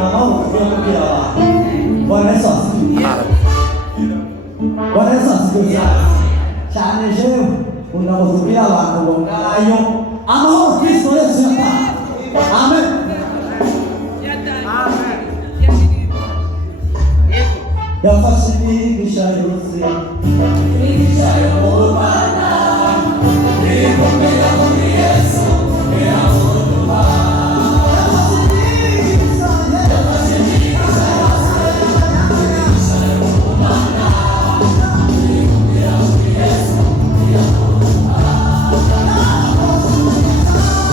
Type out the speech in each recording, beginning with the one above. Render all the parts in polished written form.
amahoro tugiye kubwira abantu. Bwana Yesu asifiwe. Bwana Yesu asifiwe cyane. Jewe nkunda ngo tubwire abantu ngo ngayo amahoro Kristo Yesu yatanga. Amen. Yafashe imigisha yose, imigisha yo mu Rwanda, ikomeye muri Yesu, iramuduha. Yafashe imigisha yose, imigisha yo mu Rwanda, ikomeye muri Yesu, iramuduha.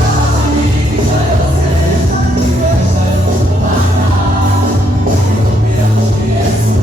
Yafashe imigisha yose, imigisha yo mu Rwanda, ikomeye muri Yesu.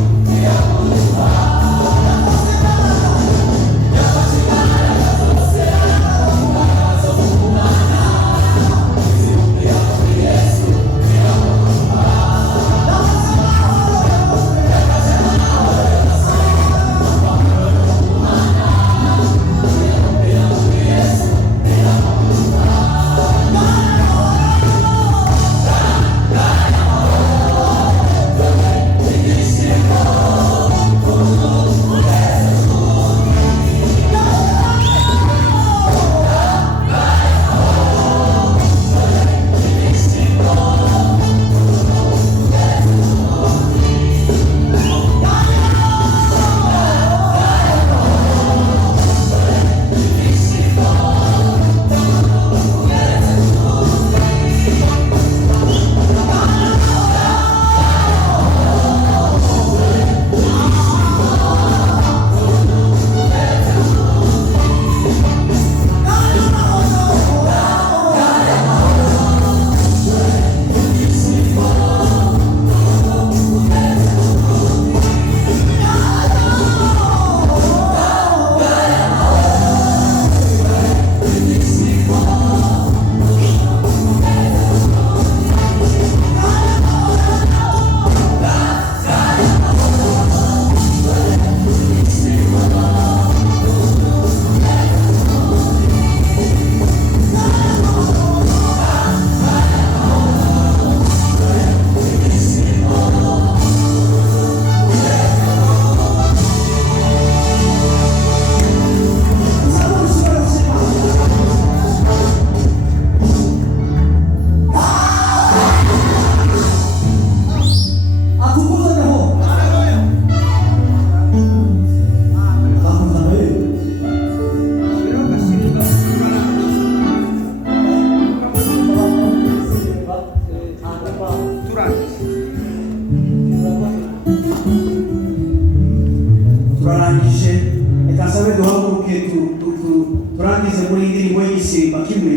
Turangize muri indirimbo y'igisimba kimwe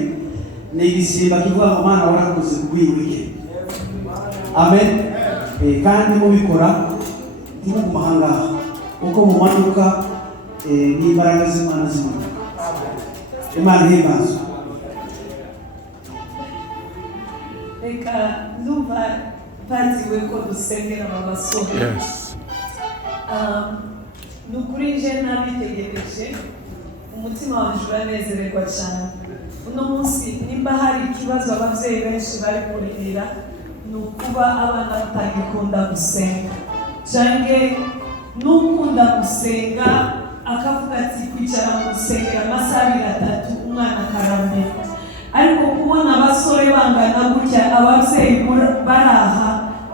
n'igisimba kivuga ngo Mana warakoze kubiwike. Amen. Kandi mubikora ntimuguma ahangaha uko mumanuka n'imbaraga z'Imana zimanuka. Imana ihimbaza. Reka ndumva baziwe ko dusengera abasore. Yes. Nukuri nje nabitegereje umutima wanjye uranezererwa cyane. Uno munsi nimba hari ikibazo ababyeyi benshi bari kuririra ni ukuba abana batagikunda gusenga, cyangwa n'ukunda gusenga akavuga ati kwicara mu rusengero amasaha 3 umwana akarambirwa. Ariko kubona abasore bangana gutya ababyeyi baraha,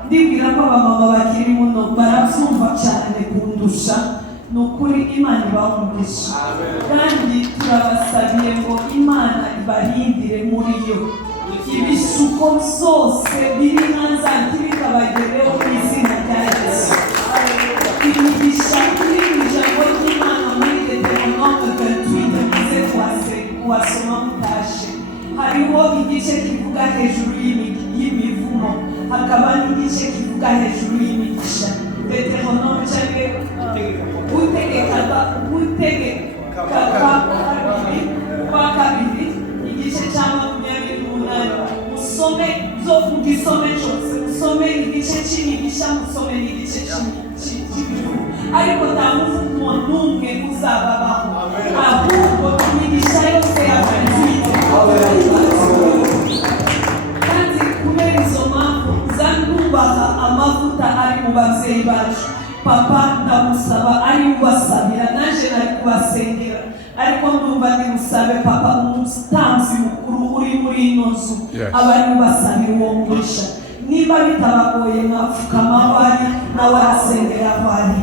ndibwira ko abamama bakiri muno barabyumva cyane kundusha. Nukuri Imana ibamugisha kandi turabasabiye ngo Imana ibarindire muri yo ibisuko byose biri hanze bikabagereho mu izina rya Yesu. Imigisha kuri ijambo ry'Imana muri Deuteronome 28 maze kuwasoma mutashe, hariho igice kivuga hejuru y'imivumo, hakaba n'igice kivuga hejuru y'imigisha. Deuteronome kabiri igice cya 28 musome zo mugisome cyose, musome igice cy'imigisha, musome n'igice cy'ibivumo, ariko nta muvumo n'umwe uzababaho, ahubwo imigisha yose yabanzitse. Kandi kubera izo mpamvu zanumva kubaha amavuta ari mu bavyeyi bacu papa ndamusaba ari ubasabira naje nari kubasengera ariko ndumva ndimusabe papa umutamzi mukuru uri muri ino nzu abari ubasabira uwo mugisha niba bitabagoye mwapfukama bari nawe arasengera bari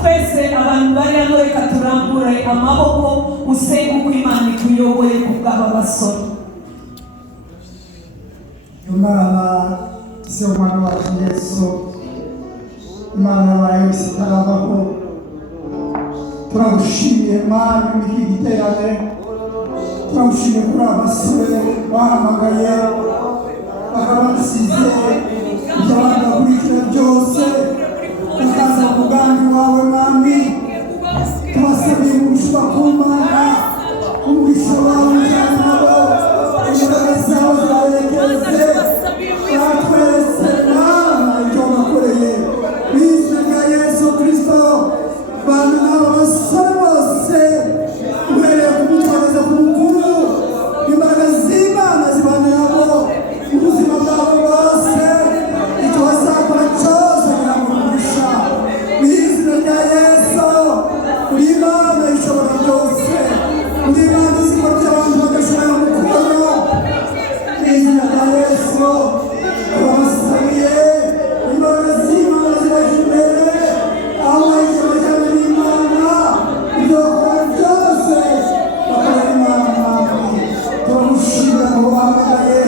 twese abantu bari hano reka turambure amaboko usenge uko Imana ikuyoboye kubw'aba basore. Imana si umwana wacu Yesu, Imana yose itarabaho. Turagushimiye Mana muri iki giterane, turagushimiye kuri abasore bahamagaye bakaba basize ibyo bagakurikira byose bakaza ku mugambi wawe Mwami. Tubasabiye umugisha ku Mana, umugisha wawe ujyana nabo, imbaraga zawe zibaherekeze twese Mana ibyo wabakoreye mu izina rya Yesu Kristo. Bana n'aba basore bose uhereye ku mutwageza ku mukuru, imbaraga z'Imana zibane nabo ubuzima bwabo bwose, icyo bazakora cyose biramugisha mu izina rya Yesu. Uri Imana ishobora byose, uri Imana izikora by'abantu bagashobora gukora mu izina rya Yesu. Turabasabiye imbaraga z'Imana zibaje imbere aho bahise bajyana n'Imana ibyo bakora byose bakorera Imana Mwami. Turagushimira ko wahamagaye,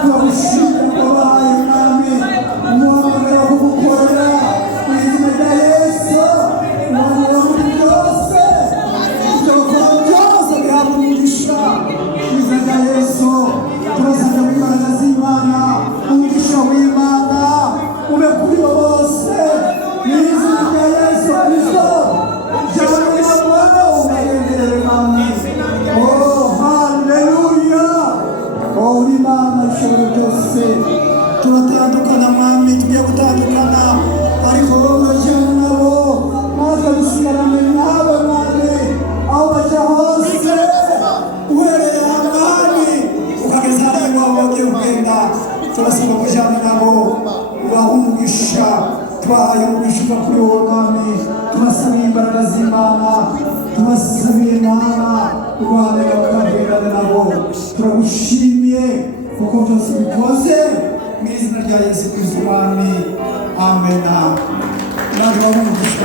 turagushimira ko wahaye Mwami umuhamagaro wo kugukorera mu izina rya Yesu. Umwami muri byose ibyo bakora byose bihabwa umugisha mu izina rya Yesu. Turasabye mu imbaraga z'Imana umugisha w'Imana ube kuri bo bose mu izina rya Yesu Kristo. Jana nabo ubagenderere Mwami. Oh haleluya, oh uri Imana ishobora byose. Turatandukana Mwami, tugiye gutandukana ariko wowe urajyana nabo, natwe dusigarane nabo Mwami aho bajya hose, uhereye Mwami ukageza aho iwabo bagiye kugenda. Turasaba kujyana nabo, ubaha umugisha, twahaye umugisha uva kuri wowe Mwami. Tubasabiye imbaraga z'Imana, tubasabiye Mana urwane bakagendana nabo. Turagushimiye kuko byose bikoze mu izina rya Yesu Kristo Mwami. Amen. Naje umugisha.